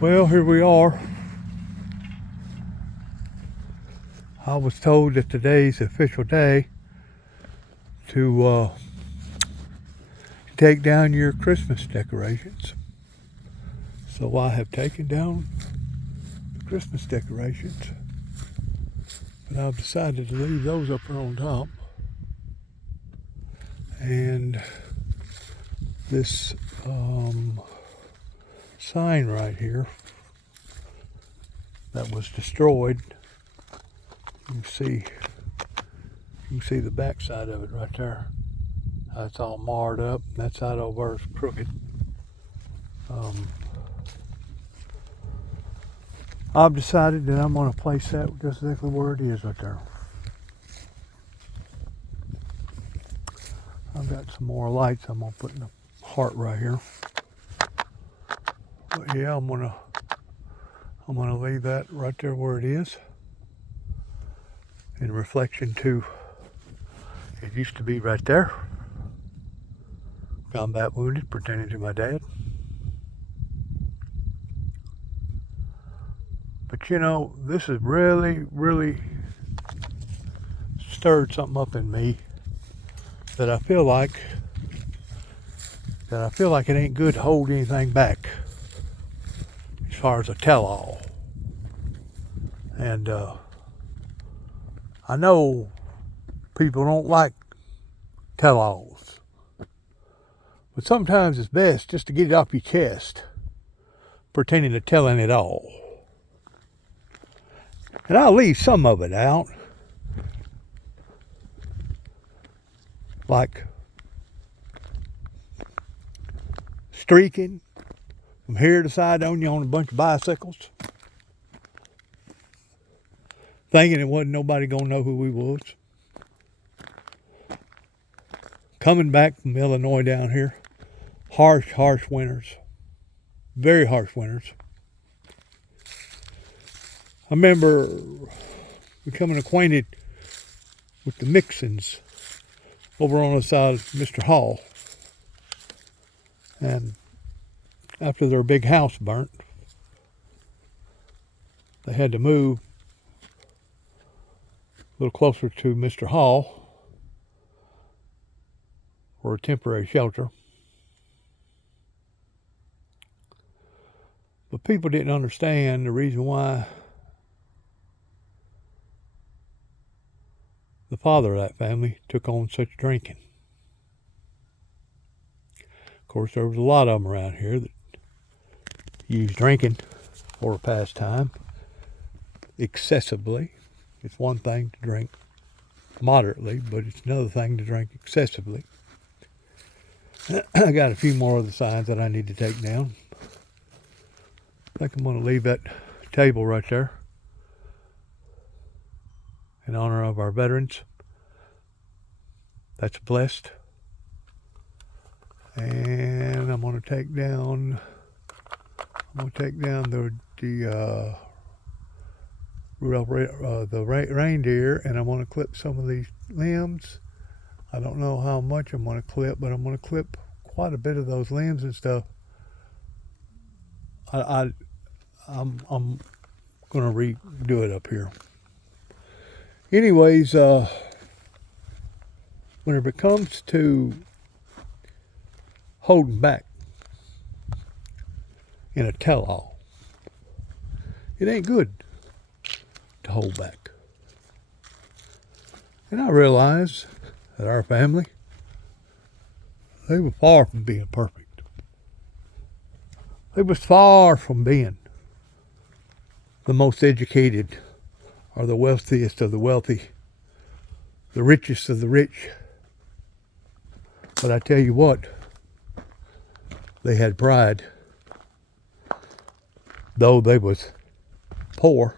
Well, here we are. I was told that today's the official day to take down your Christmas decorations. So I have taken down the Christmas decorations, but I've decided to leave those up there on top. And this sign right here that was destroyed, you can see the back side of it right there. It's all marred up. That side over is crooked. I've decided that I'm going to place that just exactly where it is right there. I've got some more lights I'm going to put in the heart right here. But yeah, I'm gonna leave that right there where it is. In reflection to, it used to be right there. Combat wounded, pertaining to my dad. But you know, this has really, really stirred something up in me that I feel like it ain't good to hold anything back as far as a tell-all. And I know people don't like tell-alls, but sometimes it's best just to get it off your chest, pretending to telling it all. And I'll leave some of it out, like streaking from here to Sidonia on a bunch of bicycles, thinking it wasn't nobody gonna know who we was. Coming back from Illinois down here, harsh winters, very harsh winters. I remember becoming acquainted with the Mixons over on the side of Mr. Hall. And after their big house burnt, they had to move a little closer to Mr. Hall for a temporary shelter. But people didn't understand the reason why the father of that family took on such drinking. Of course, there was a lot of them around here that used drinking for a pastime excessively. It's one thing to drink moderately, but it's another thing to drink excessively. I got a few more of the signs that I need to take down. I think I'm going to leave that table right there in honor of our veterans. That's blessed. And I'm going to take down the Rudolph the reindeer, and I'm going to clip some of these limbs. I don't know how much I'm going to clip, but I'm going to clip quite a bit of those limbs and stuff. I'm going to redo it up here. Anyways, whenever it comes to holding back in a tell-all, it ain't good to hold back. And I realize that our family, they were far from being perfect. They was far from being the most educated or the wealthiest of the wealthy, the richest of the rich. But I tell you what, they had pride. Though they was poor,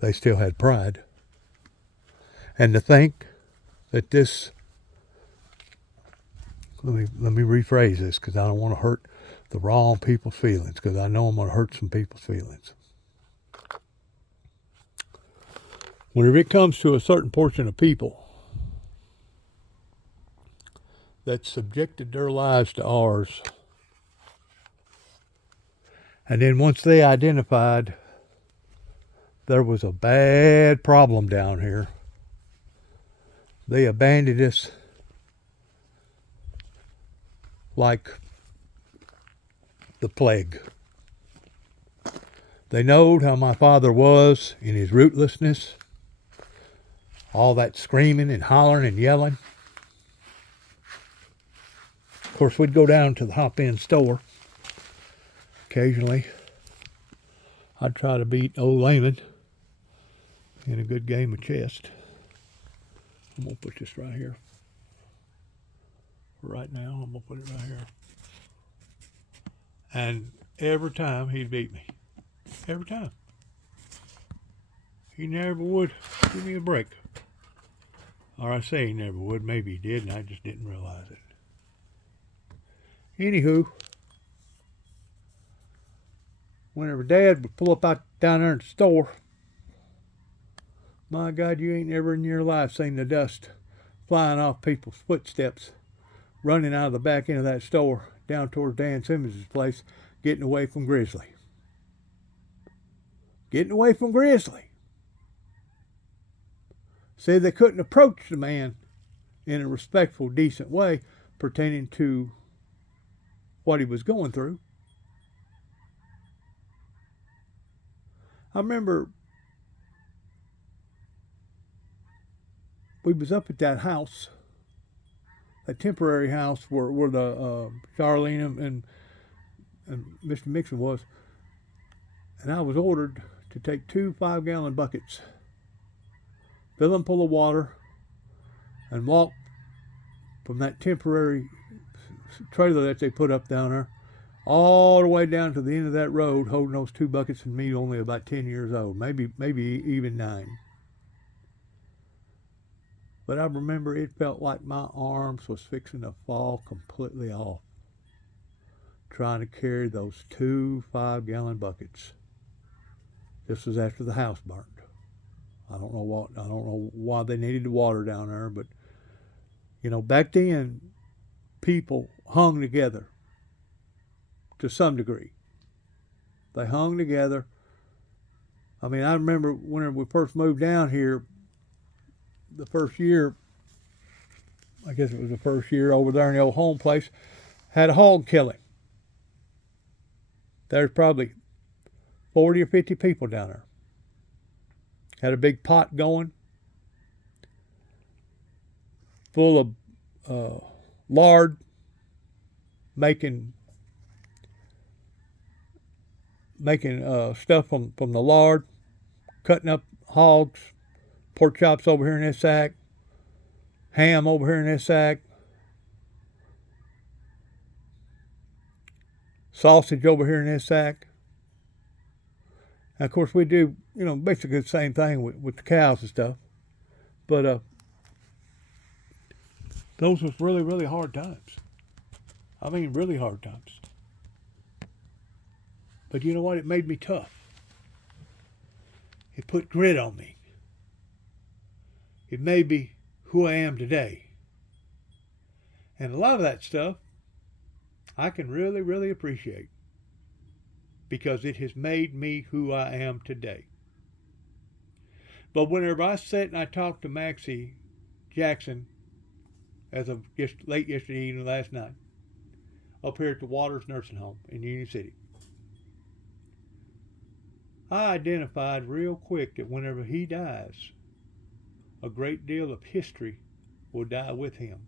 they still had pride. And to think that this, let me rephrase this, because I don't want to hurt the wrong people's feelings, because I know I'm going to hurt some people's feelings. Whenever it comes to a certain portion of people that subjected their lives to ours, And then once they identified there was a bad problem down here, they abandoned us like the plague. They knowed how my father was in his rootlessness, all that screaming and hollering and yelling. Of course, we'd go down to the hop-in store occasionally. I'd try to beat old Layman in a good game of chess. I'm going to put this right here. Right now, I'm going to put it right here. And every time he'd beat me. Every time. He never would give me a break. Or I say he never would. Maybe he did, and I just didn't realize it. Anywho, whenever Dad would pull up out down there in the store, my God, you ain't never in your life seen the dust flying off people's footsteps, running out of the back end of that store down towards Dan Simmons' place, getting away from Grizzly. Getting away from Grizzly. Said they couldn't approach the man in a respectful, decent way pertaining to what he was going through. I remember we was up at that house, that temporary house where the Charlene and Mr. Mixon was, and I was ordered to take 2 5-gallon buckets, fill them full of water, and walk from that temporary trailer that they put up down there all the way down to the end of that road, holding those 2 buckets, and me only about 10 years old, maybe even 9. But I remember it felt like my arms was fixing to fall completely off, trying to carry those 2 5-gallon buckets. This was after the house burned. I don't know why they needed the water down there, but back then people hung together to some degree. They hung together. I mean, I remember when we first moved down here, the first year, I guess it was the first year over there in the old home place, had a hog killing. There's probably 40 or 50 people down there. Had a big pot going full of lard, making stuff from the lard, cutting up hogs, pork chops over here in this sack, ham over here in this sack, sausage over here in this sack. And of course, we do, basically the same thing with the cows and stuff. But those was really, really hard times. I mean, really hard times. But you know what? It made me tough. It put grit on me. It made me who I am today. And a lot of that stuff I can really, really appreciate, because it has made me who I am today. But whenever I sit and I talk to Maxie Jackson, as of late yesterday evening, last night, up here at the Waters Nursing Home in Union City, I identified real quick that whenever he dies, a great deal of history will die with him.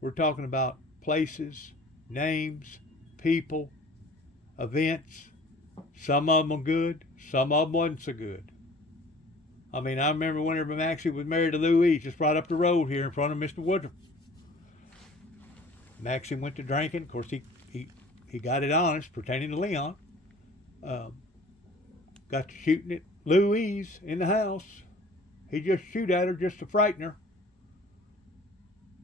We're talking about places, names, people, events. Some of them are good, some of them wasn't so good. I mean, I remember whenever Maxie was married to Louise, just right up the road here in front of Mr. Woodruff. Maxie went to drinking. Of course, he got it honest pertaining to Leon. Got to shooting at Louise in the house. He just shoot at her just to frighten her,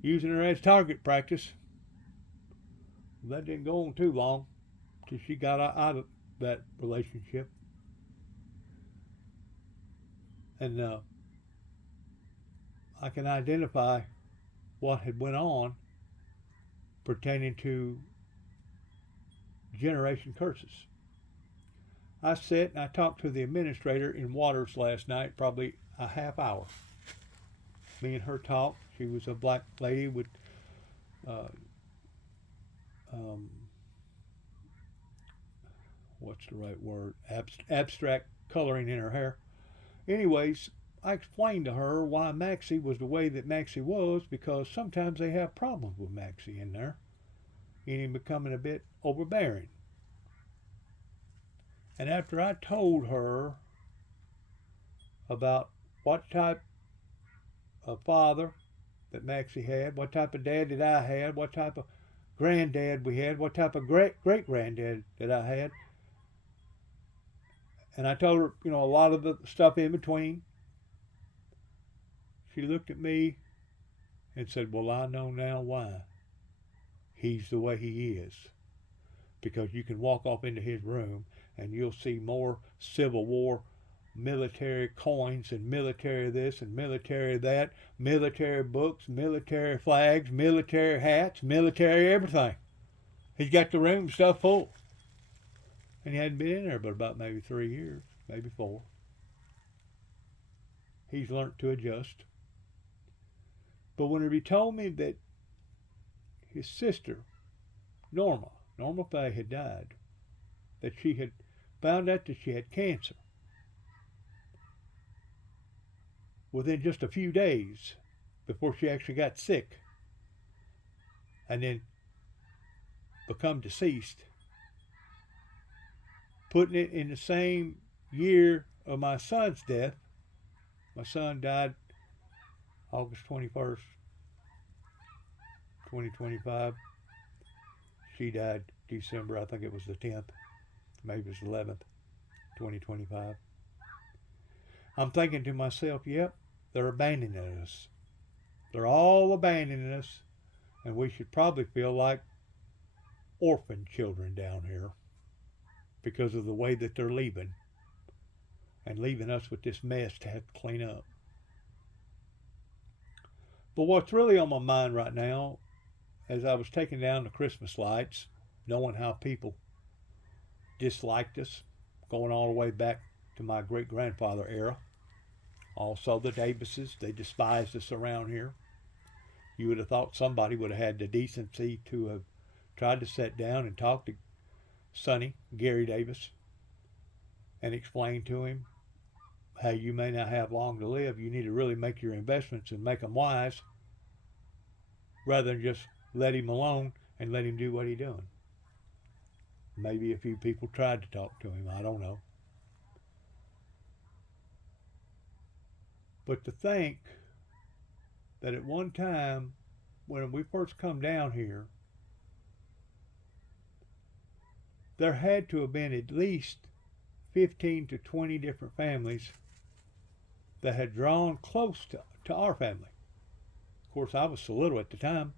using her as target practice. That didn't go on too long till she got out of that relationship. And I can identify what had went on pertaining to generation curses. I sat and I talked to the administrator in Waters last night, probably a half hour. Me and her talked. She was a black lady with uh, um, what's the right word? Abstract coloring in her hair. Anyways, I explained to her why Maxie was the way that Maxie was, because sometimes they have problems with Maxie in there, and him becoming a bit overbearing. And after I told her about what type of father that Maxie had, what type of dad that I had, what type of granddad we had, what type of great granddad that I had, and I told her, a lot of the stuff in between, she looked at me and said, "Well, I know now why he's the way he is. Because you can walk off into his room and you'll see more Civil War military coins and military this and military that, military books, military flags, military hats, military everything. He's got the room stuff full." And he hadn't been in there but about maybe 3 years, maybe 4. He's learnt to adjust. But whenever he told me that his sister, Norma Faye, had died, that she had found out that she had cancer within just a few days before she actually got sick, and then become deceased, putting it in the same year of my son's death. My son died August 21st, 2025. She died December, I think it was the 10th, maybe it was the 11th, 2025. I'm thinking to myself, yep, they're abandoning us. They're all abandoning us, and we should probably feel like orphan children down here because of the way that they're leaving, and leaving us with this mess to have to clean up. But what's really on my mind right now, as I was taking down the Christmas lights, knowing how people disliked us, going all the way back to my great-grandfather era, also the Davises, they despised us around here. You would have thought somebody would have had the decency to have tried to sit down and talk to Sonny, Gary Davis, and explain to him, hey, you may not have long to live. You need to really make your investments and make them wise, rather than just let him alone and let him do what he's doing. Maybe a few people tried to talk to him. I don't know. But to think that at one time, when we first come down here, there had to have been at least 15 to 20 different families that had drawn close to our family. Of course, I was so little at the time,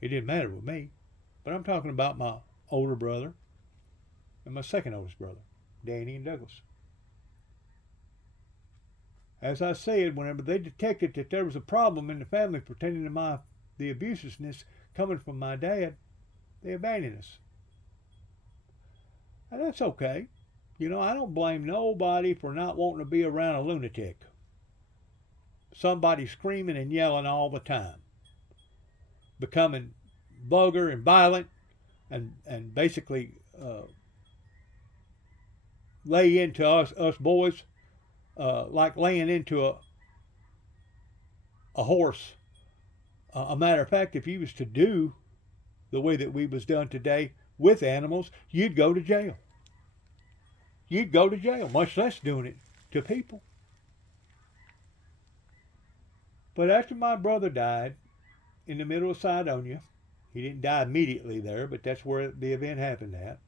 it didn't matter with me. But I'm talking about my older brother and my second oldest brother, Danny and Douglas. As I said, whenever they detected that there was a problem in the family pertaining to the abusiveness coming from my dad, they abandoned us. And that's okay. I don't blame nobody for not wanting to be around a lunatic. Somebody screaming and yelling all the time, becoming vulgar and violent, and basically lay into us boys like laying into a horse. A matter of fact, if you was to do the way that we was done today with animals, you'd go to jail. You'd go to jail, much less doing it to people. But after my brother died in the middle of Cydonia, he didn't die immediately there, but that's where the event happened at.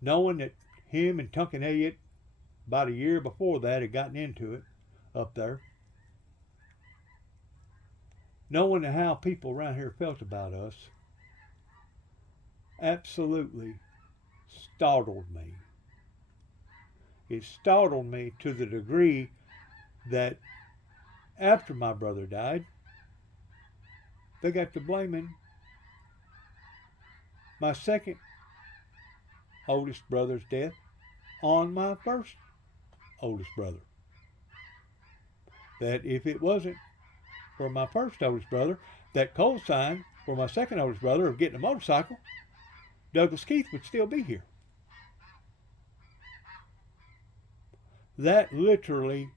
Knowing that him and Tunkin Elliott, about a year before that, had gotten into it up there. Knowing how people around here felt about us, absolutely startled me. It startled me to the degree that after my brother died, they got to blaming my second oldest brother's death on my first oldest brother. That if it wasn't for my first oldest brother that co-signed for my second oldest brother of getting a motorcycle, Douglas Keith would still be here. That literally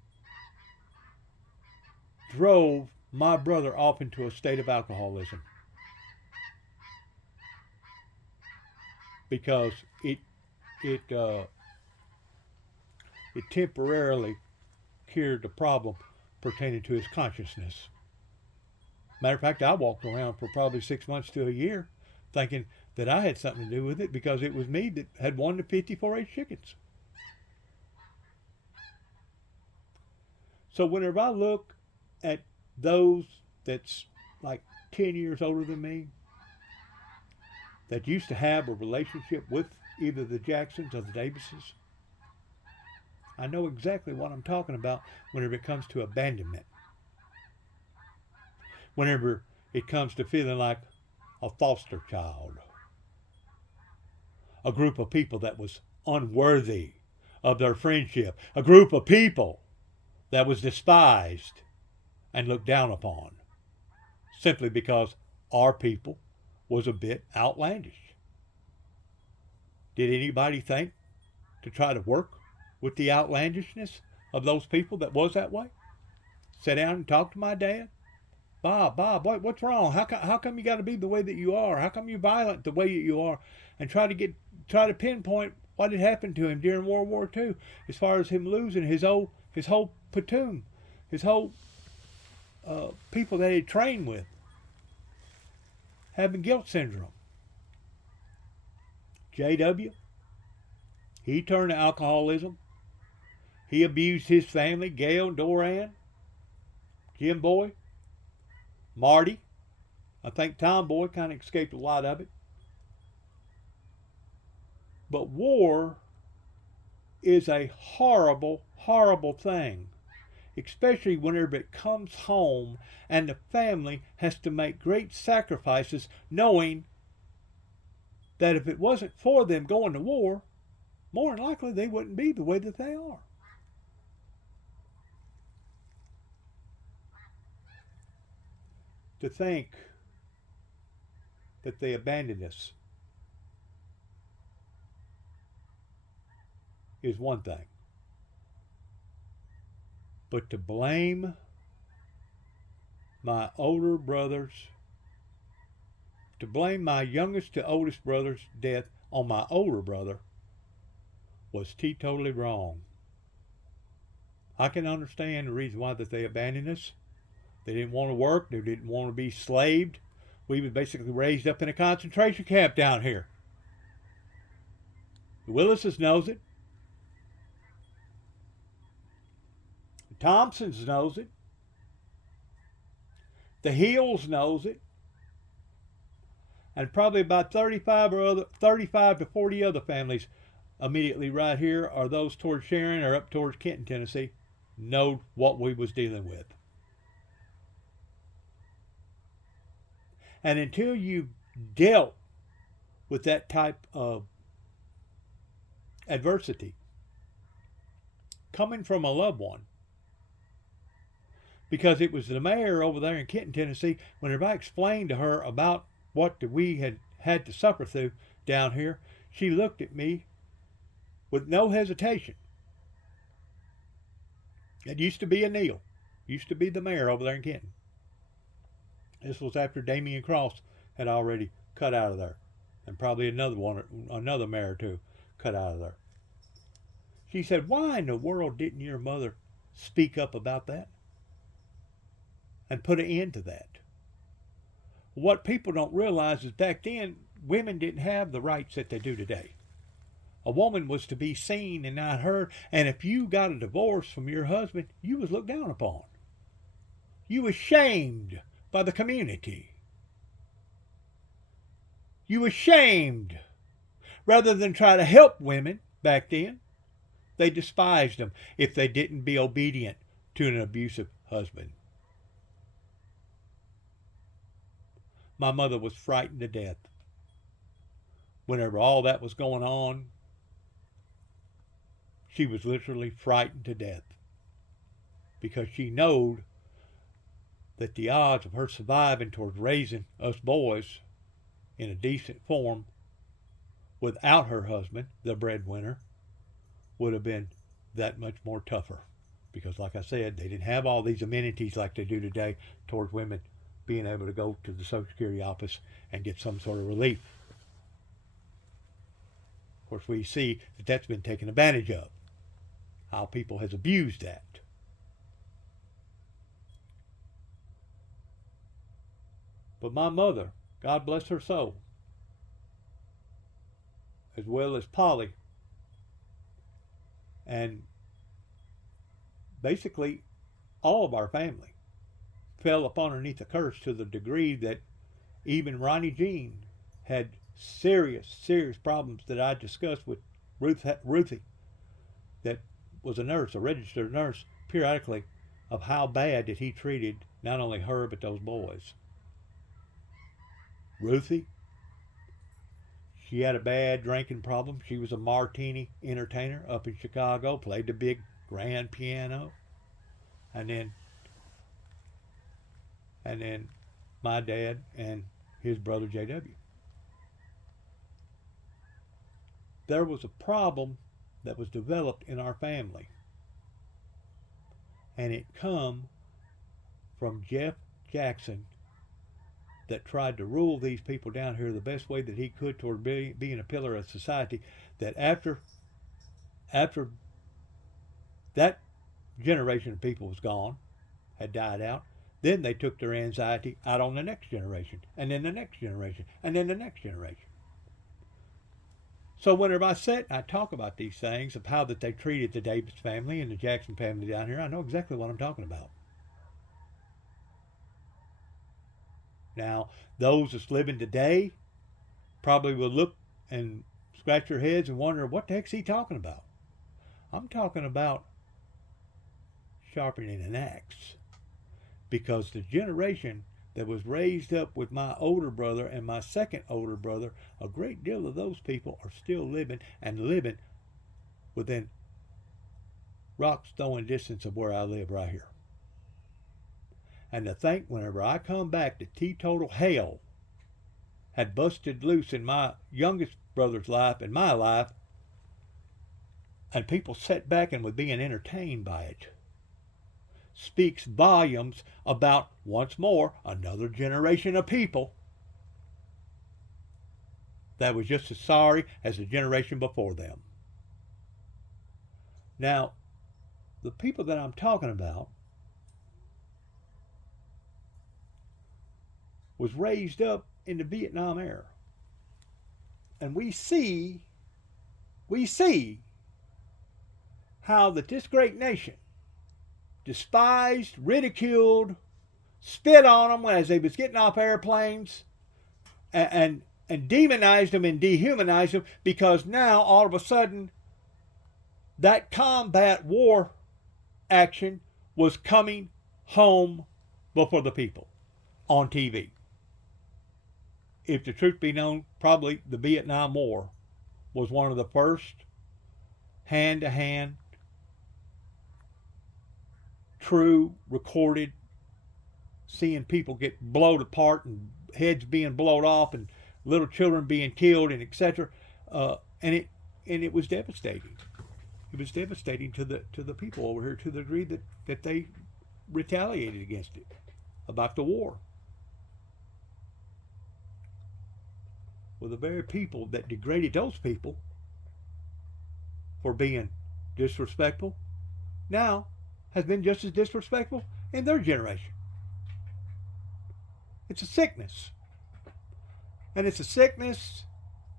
drove my brother off into a state of alcoholism because it temporarily cured the problem pertaining to his consciousness. Matter of fact, I walked around for probably 6 months to a year thinking that I had something to do with it because it was me that had won the 54H chickens. So whenever I look at those that's like 10 years older than me that used to have a relationship with either the Jacksons or the Davises, I know exactly what I'm talking about whenever it comes to abandonment. Whenever it comes to feeling like a foster child. A group of people that was unworthy of their friendship. A group of people that was despised and looked down upon. Simply because our people was a bit outlandish. Did anybody think to try to work with the outlandishness of those people that was that way? Sit down and talk to my dad. Bob, what's wrong? How come you got to be the way that you are? How come you're violent the way that you are? And try to pinpoint what had happened to him during World War II, as far as him losing his whole platoon, his whole people that he trained with, having guilt syndrome. J.W., he turned to alcoholism. He abused his family, Gail, Doran, Jim Boy, Marty. I think Tom Boy kind of escaped a lot of it. But war is a horrible, horrible thing, especially whenever it comes home and the family has to make great sacrifices knowing that if it wasn't for them going to war, more than likely they wouldn't be the way that they are. To think that they abandoned us is one thing. But to blame my older brothers, to blame my youngest to oldest brother's death on my older brother was totally wrong. I can understand the reason why that they abandoned us. They didn't want to work. They didn't want to be slaved. We were basically raised up in a concentration camp down here. The Willises knows it. The Thompsons knows it. The Hills knows it. And probably about 35 to 40 other families immediately right here, or those towards Sharon or up towards Kenton, Tennessee, know what we was dealing with. And until you dealt with that type of adversity coming from a loved one, because it was the mayor over there in Kenton, Tennessee, whenever I explained to her about what we had to suffer through down here, she looked at me with no hesitation. It used to be a Neal, used to be the mayor over there in Kenton. This was after Damian Cross had already cut out of there. And probably another mayor too, cut out of there. She said, why in the world didn't your mother speak up about that? And put an end to that? What people don't realize is back then, women didn't have the rights that they do today. A woman was to be seen and not heard. And if you got a divorce from your husband, you was looked down upon. You was shamed by the community. You were shamed. Rather than try to help women back then, they despised them if they didn't be obedient to an abusive husband. My mother was frightened to death whenever all that was going on She was literally frightened to death because she knowed that the odds of her surviving towards raising us boys in a decent form without her husband, the breadwinner, would have been that much more tougher. Because, like I said, they didn't have all these amenities like they do today towards women being able to go to the Social Security office and get some sort of relief. Of course, we see that that's been taken advantage of, how people has abused that. But my mother, God bless her soul, as well as Polly, and basically all of our family, fell upon underneath a curse to the degree that even Ronnie Jean had serious problems that I discussed with Ruthie, that was a nurse, a registered nurse, periodically, of how bad that he treated not only her but those boys. Ruthie, she had a bad drinking problem. She was a martini entertainer up in Chicago, played the big grand piano. And then my dad and his brother J.W. There was a problem that was developed in our family. And it come from Jeff Jackson, that tried to rule these people down here the best way that he could toward being a pillar of society. That after that generation of people was gone, had died out, then they took their anxiety out on the next generation, and then the next generation, and then the next generation. So whenever I sit and I talk about these things of how that they treated the Davis family and the Jackson family down here, I know exactly what I'm talking about. Now, those that's living today probably will look and scratch their heads and wonder, what the heck's he talking about? I'm talking about sharpening an axe. Because the generation that was raised up with my older brother and my second older brother, a great deal of those people are still living within rock's throwing distance of where I live right here. And to think whenever I come back, the teetotal hell had busted loose in my youngest brother's life and my life, and people sat back and were being entertained by it, speaks volumes about, once more, another generation of people that was just as sorry as the generation before them. Now, the people that I'm talking about was raised up in the Vietnam era. And we see how that this great nation despised, ridiculed, spit on them as they was getting off airplanes, and demonized them and dehumanized them, because now all of a sudden that combat war action was coming home before the people on TV. If the truth be known, probably the Vietnam War was one of the first hand-to-hand, true, recorded, seeing people get blown apart and heads being blown off and little children being killed and etc. And it was devastating. It was devastating to the people over here, to the degree that they retaliated against it, about the war. Well, the very people that degraded those people for being disrespectful now has been just as disrespectful in their generation. It's a sickness. And it's a sickness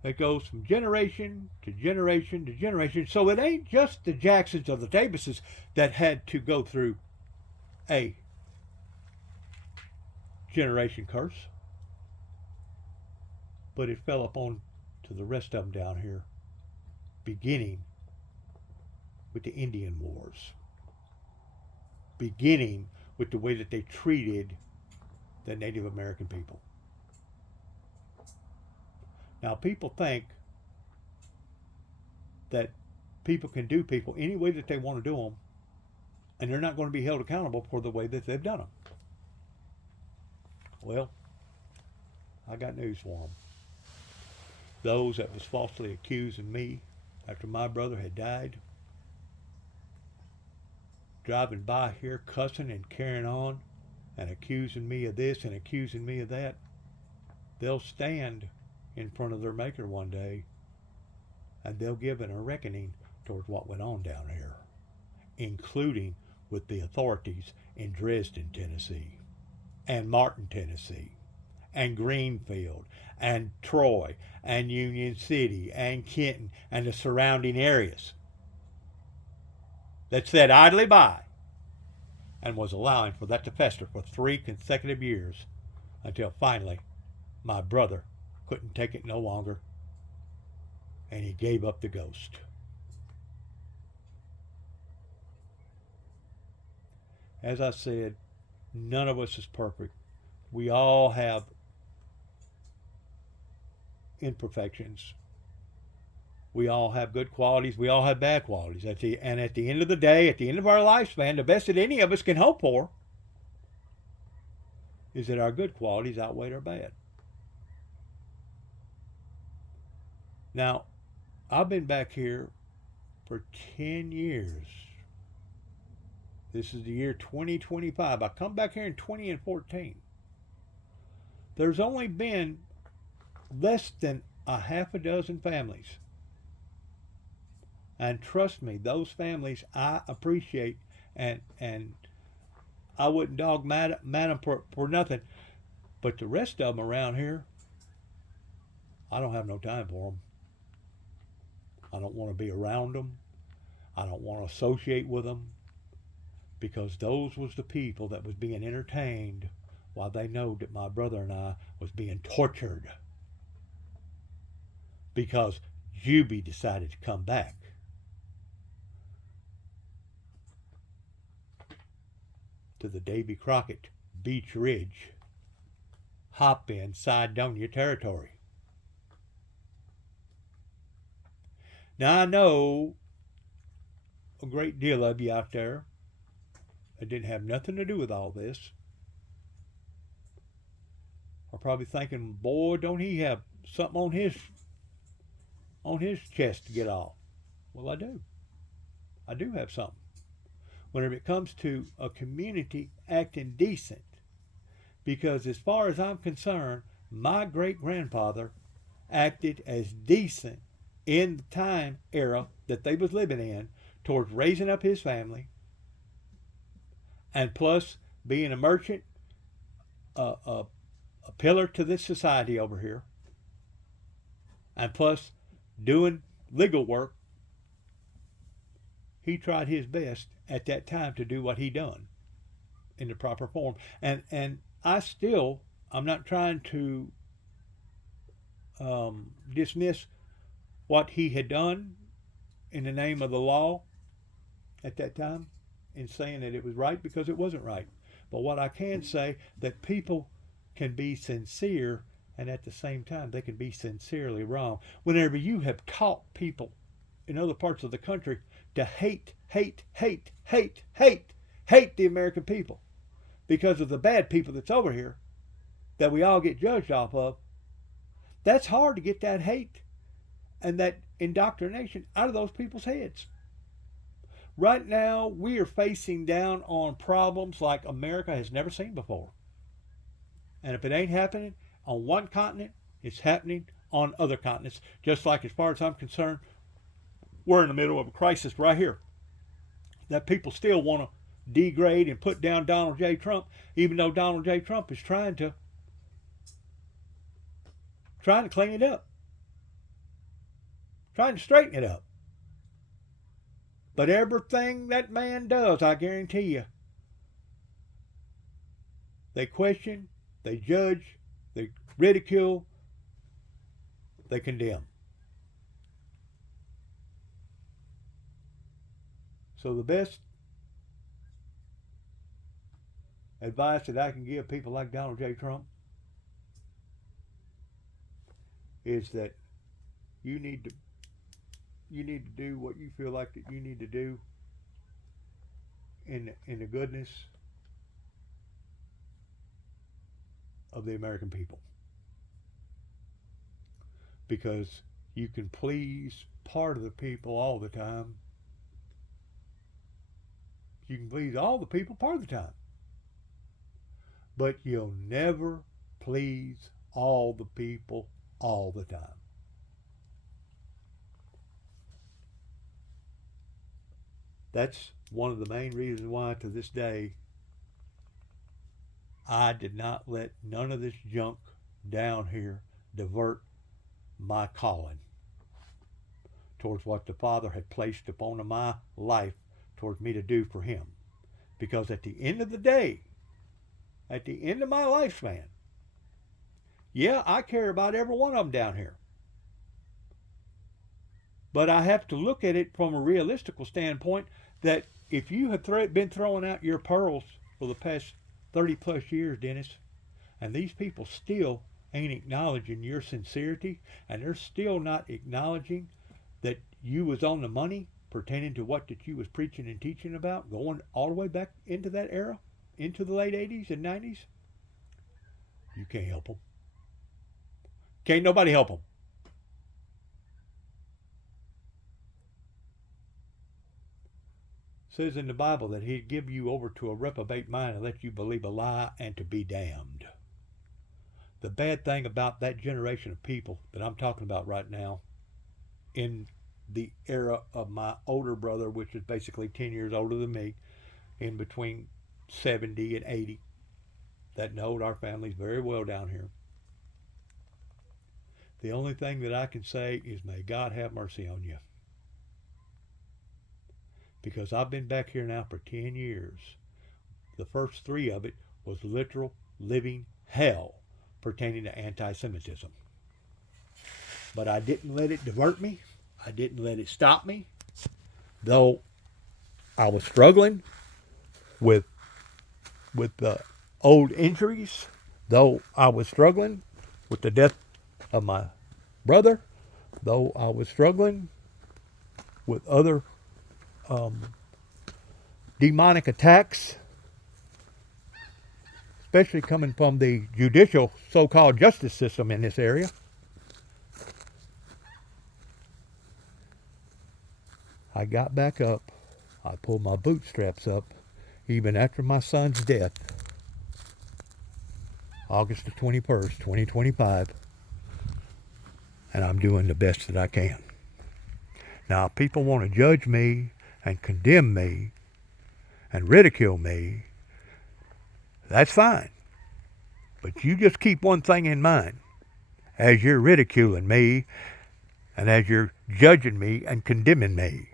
that goes from generation to generation to generation. So it ain't just the Jacksons or the Davises that had to go through a generation curse, but it fell upon to the rest of them down here, beginning with the Indian Wars, beginning with the way that they treated the Native American people. Now, people think that people can do people any way that they want to do them, and they're not going to be held accountable for the way that they've done them. Well, I got news for them. Those that was falsely accusing me after my brother had died, driving by here cussing and carrying on and accusing me of this and accusing me of that, they'll stand in front of their maker one day and they'll give an a reckoning towards what went on down here, including with the authorities in Dresden, Tennessee, and Martin, Tennessee, and Greenfield, and Troy, and Union City, and Kenton, and the surrounding areas that sat idly by and was allowing for that to fester for 3 consecutive years until finally my brother couldn't take it no longer and he gave up the ghost. As I said, none of us is perfect. We all have imperfections. We all have good qualities. We all have bad qualities. And at the end of the day, at the end of our lifespan, the best that any of us can hope for is that our good qualities outweigh our bad. Now, I've been back here for 10 years. This is the year 2025. I come back here in 2014. There's only been less than a half a dozen families. And trust me, those families I appreciate, and I wouldn't dog them for nothing. But the rest of them around here, I don't have no time for them. I don't want to be around them. I don't want to associate with them, because those was the people that was being entertained while they know that my brother and I was being tortured because Juby decided to come back. To the Davy Crockett Beech Ridge Hop-In Cydonia territory. Now I know a great deal of you out there that didn't have nothing to do with all this are probably thinking, boy, don't he have something on his chest to get off. Well, I do. I do have something. Whenever it comes to a community acting decent, because as far as I'm concerned, my great-grandfather acted as decent in the time era that they was living in towards raising up his family, and plus being a merchant, a pillar to this society over here, and plus doing legal work. He tried his best at that time to do what he done in the proper form. And I'm not trying to dismiss what he had done in the name of the law at that time in saying that it was right, because it wasn't right. But what I can say, that people can be sincere and at the same time they can be sincerely wrong. Whenever you have taught people in other parts of the country to hate the American people because of the bad people that's over here that we all get judged off of, that's hard to get that hate and that indoctrination out of those people's heads. Right now, we are facing down on problems like America has never seen before. And if it ain't happening on one continent, it's happening on other continents. Just like, as far as I'm concerned, we're in the middle of a crisis right here that people still want to degrade and put down Donald J. Trump, even though Donald J. Trump is trying to clean it up, trying to straighten it up. But everything that man does, I guarantee you, they question, they judge, they ridicule, they condemn. So the best advice that I can give people like Donald J. Trump is that you need to you need to do what you feel like that you need to do in the goodness of the American people. Because you can please part of the people all the time. You can please all the people part of the time. But you'll never please all the people all the time. That's one of the main reasons why to this day I did not let none of this junk down here divert my calling towards what the Father had placed upon my life towards me to do for Him. Because at the end of the day, at the end of my lifespan, yeah, I care about every one of them down here. But I have to look at it from a realistical standpoint that if you have been throwing out your pearls for the past 30 plus years, Dennis, and these people still ain't acknowledging your sincerity, and they're still not acknowledging that you was on the money pertaining to what that you was preaching and teaching about, going all the way back into that era, into the late 80s and 90s, you can't help them. Can't nobody help them. It says in the Bible that He'd give you over to a reprobate mind and let you believe a lie and to be damned. The bad thing about that generation of people that I'm talking about right now, in the era of my older brother, which is basically 10 years older than me, in between 70 and 80, that knowed our families very well down here. The only thing that I can say is may God have mercy on you. Because I've been back here now for 10 years. The first 3 of it was literal living hell pertaining to anti-Semitism. But I didn't let it divert me. I didn't let it stop me. Though I was struggling with the old injuries, though I was struggling with the death of my brother, though I was struggling with other demonic attacks, especially coming from the judicial so-called justice system in this area. I got back up. I pulled my bootstraps up even after my son's death, August the 21st, 2025, and I'm doing the best that I can. Now, if people want to judge me and condemn me and ridicule me, that's fine. But you just keep one thing in mind as you're ridiculing me and as you're judging me and condemning me.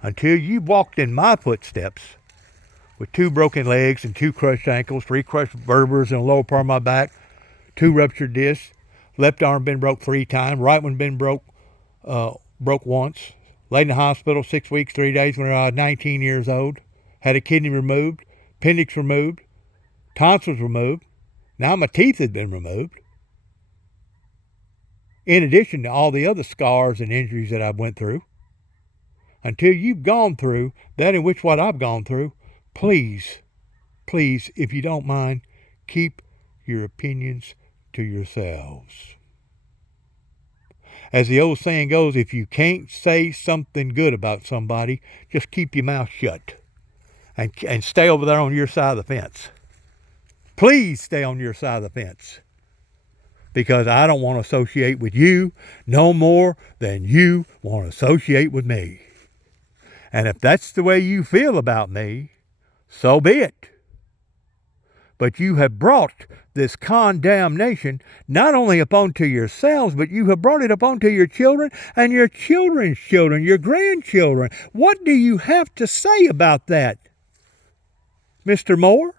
Until you walked in my footsteps with 2 broken legs and 2 crushed ankles, 3 crushed vertebrae in the lower part of my back, 2 ruptured discs, left arm been broke 3 times, right one been broke once, laid in the hospital 6 weeks, 3 days when I was 19 years old, had a kidney removed, appendix removed, tonsils removed, now my teeth had been removed, in addition to all the other scars and injuries that I went through. Until you've gone through that in which what I've gone through, please, if you don't mind, keep your opinions to yourselves. As the old saying goes, if you can't say something good about somebody, just keep your mouth shut and stay over there on your side of the fence. Please stay on your side of the fence. Because I don't want to associate with you no more than you want to associate with me. And if that's the way you feel about me, so be it. But you have brought this condemnation not only upon to yourselves, but you have brought it upon to your children and your children's children, your grandchildren. What do you have to say about that, Mr. Moore?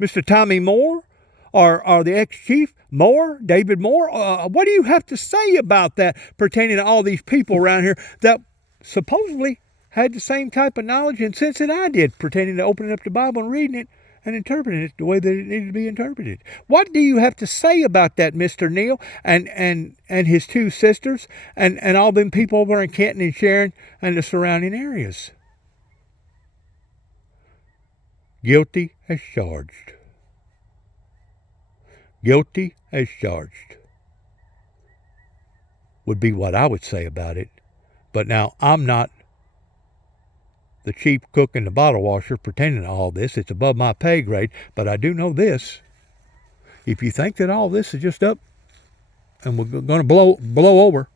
Mr. Tommy Moore? Or the ex-chief Moore, David Moore? What do you have to say about that pertaining to all these people around here that supposedly had the same type of knowledge and sense that I did pertaining to opening up the Bible and reading it and interpreting it the way that it needed to be interpreted. What do you have to say about that, Mr. Neal, and his two sisters, and all them people over in Kenton and Sharon and the surrounding areas? Guilty as charged. Guilty as charged would be what I would say about it. But now, I'm not the chief cook and the bottle washer pretending to all this. It's above my pay grade. But I do know this. If you think that all this is just up and we're going to blow over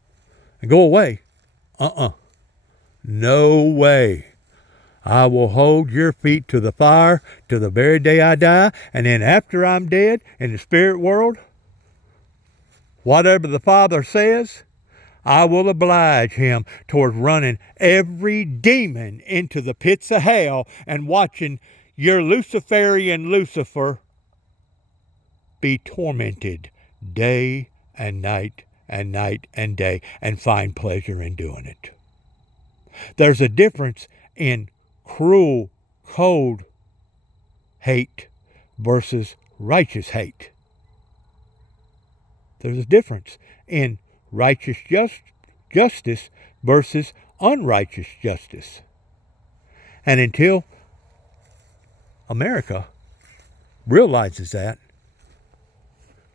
and go away, no way. I will hold your feet to the fire till the very day I die. And then after I'm dead in the spirit world, whatever the Father says, I will oblige him toward running every demon into the pits of hell and watching your Luciferian Lucifer be tormented day and night and night and day and find pleasure in doing it. There's a difference in cruel, cold hate versus righteous hate. There's a difference in righteous justice versus unrighteous justice. And until America realizes that,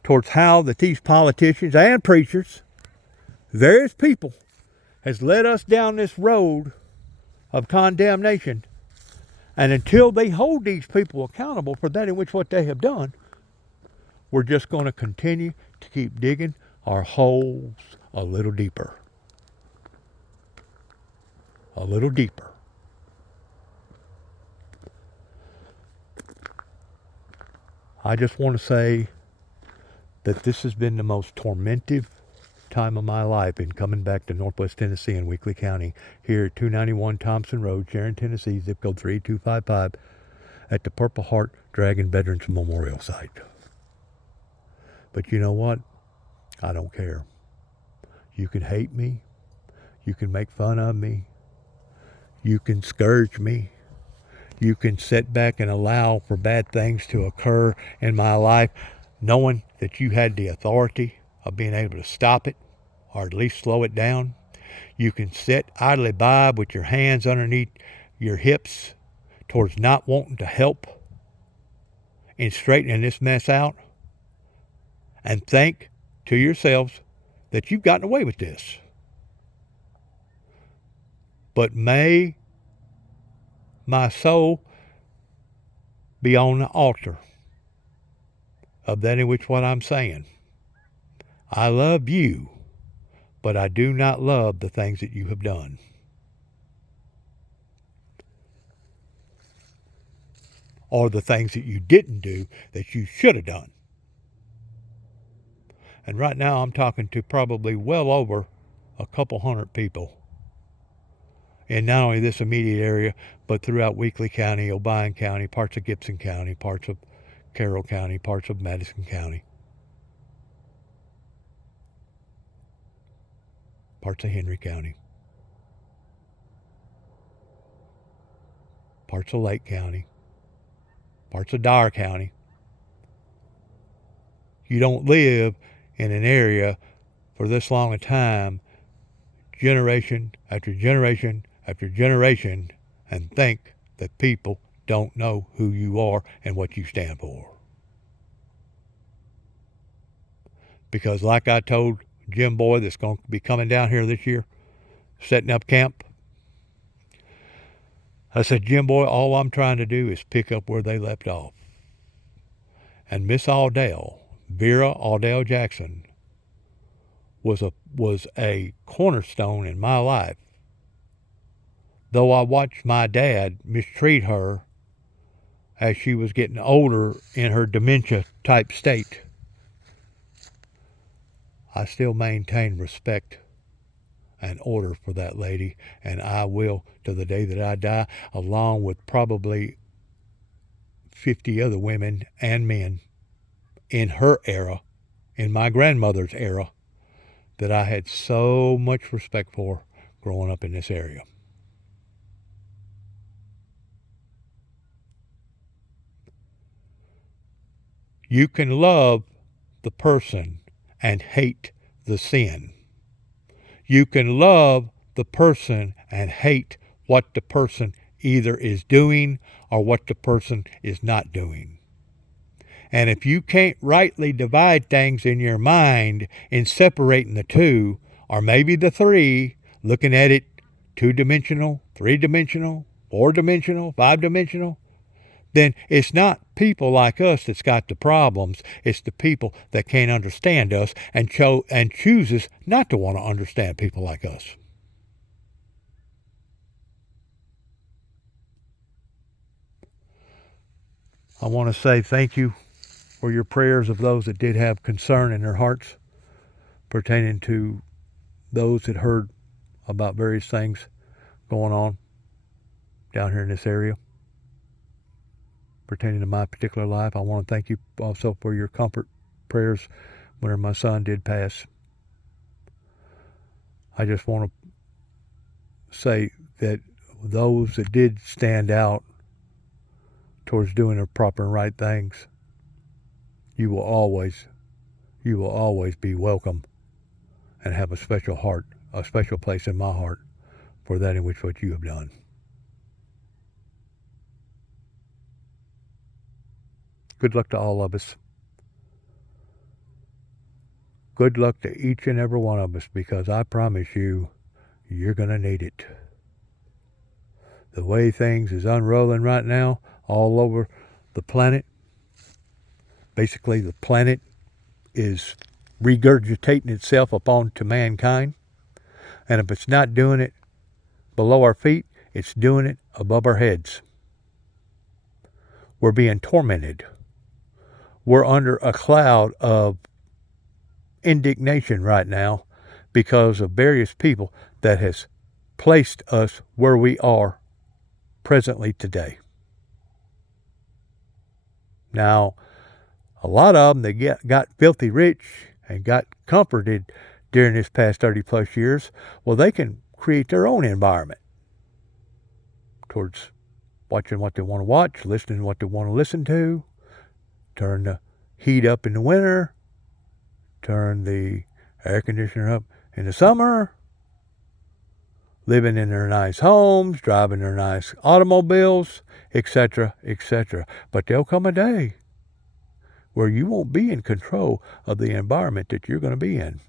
towards how that these politicians and preachers, various people, has led us down this road of condemnation, and until they hold these people accountable for that in which what they have done, we're just going to continue to keep digging our holes a little deeper. A little deeper. I just want to say that this has been the most tormentive time of my life in coming back to Northwest Tennessee in Weakley County, here at 291 Thompson Road, Sharon, Tennessee, zip code 3255, at the Purple Heart Dragon Veterans Memorial Site. But you know what? I don't care. You can hate me. You can make fun of me. You can scourge me. You can sit back and allow for bad things to occur in my life, knowing that you had the authority of being able to stop it or at least slow it down. You can sit idly by with your hands underneath your hips towards not wanting to help in straightening this mess out, and think to yourselves that you've gotten away with this. But may my soul be on the altar of that in which what I'm saying. I love you, but I do not love the things that you have done. Or the things that you didn't do that you should have done. And right now I'm talking to probably well over a couple hundred people in not only this immediate area, but throughout Weakley County, Obion County, parts of Gibson County, parts of Carroll County, parts of Madison County, parts of Henry County, parts of Lake County, parts of Dyer County. You don't live in an area for this long a time, generation after generation after generation, and think that people don't know who you are and what you stand for. Because like I told Jim Boy that's going to be coming down here this year, setting up camp, I said, Jim Boy, all I'm trying to do is pick up where they left off. And Miss Aldell, Vera Aldell Jackson, was a cornerstone in my life. Though I watched my dad mistreat her as she was getting older in her dementia type state, I still maintain respect and order for that lady, and I will to the day that I die, along with probably 50 other women and men in her era, in my grandmother's era, that I had so much respect for growing up in this area. You can love the person and hate the sin. You can love the person and hate what the person either is doing or what the person is not doing. And if you can't rightly divide things in your mind in separating the two, or maybe the three, looking at it two-dimensional, three-dimensional, four-dimensional, five-dimensional, then it's not people like us that's got the problems. It's the people that can't understand us and chooses not to want to understand people like us. I want to say thank you for your prayers of those that did have concern in their hearts pertaining to those that heard about various things going on down here in this area pertaining to my particular life. I want to thank you also for your comfort prayers when my son did pass. I just want to say that those that did stand out towards doing the proper and right things, you will always be welcome and have a special heart, a special place in my heart for that in which what you have done. Good luck to all of us. Good luck to each and every one of us, because I promise you, you're going to need it. The way things is unrolling right now all over the planet, basically the planet is regurgitating itself upon to mankind. And if it's not doing it below our feet, it's doing it above our heads. We're being tormented. We're under a cloud of indignation right now because of various people that has placed us where we are presently today. Now, a lot of them that got filthy rich and got comforted during this past 30 plus years, well, they can create their own environment towards watching what they want to watch, listening to what they want to listen to, turn the heat up in the winter, turn the air conditioner up in the summer, living in their nice homes, driving their nice automobiles, etc., etc. But there'll come a day where you won't be in control of the environment that you're going to be in.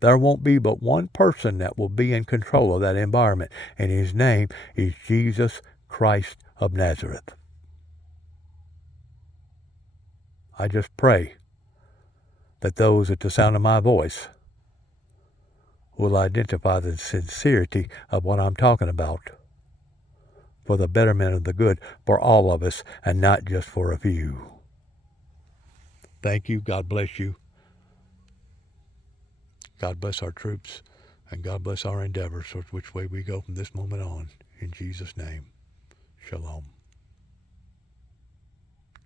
There won't be but one person that will be in control of that environment, and his name is Jesus Christ of Nazareth. I just pray that those at the sound of my voice will identify the sincerity of what I'm talking about for the betterment of the good for all of us and not just for a few. Thank you. God bless you. God bless our troops, and God bless our endeavors, which way we go from this moment on. In Jesus' name, shalom.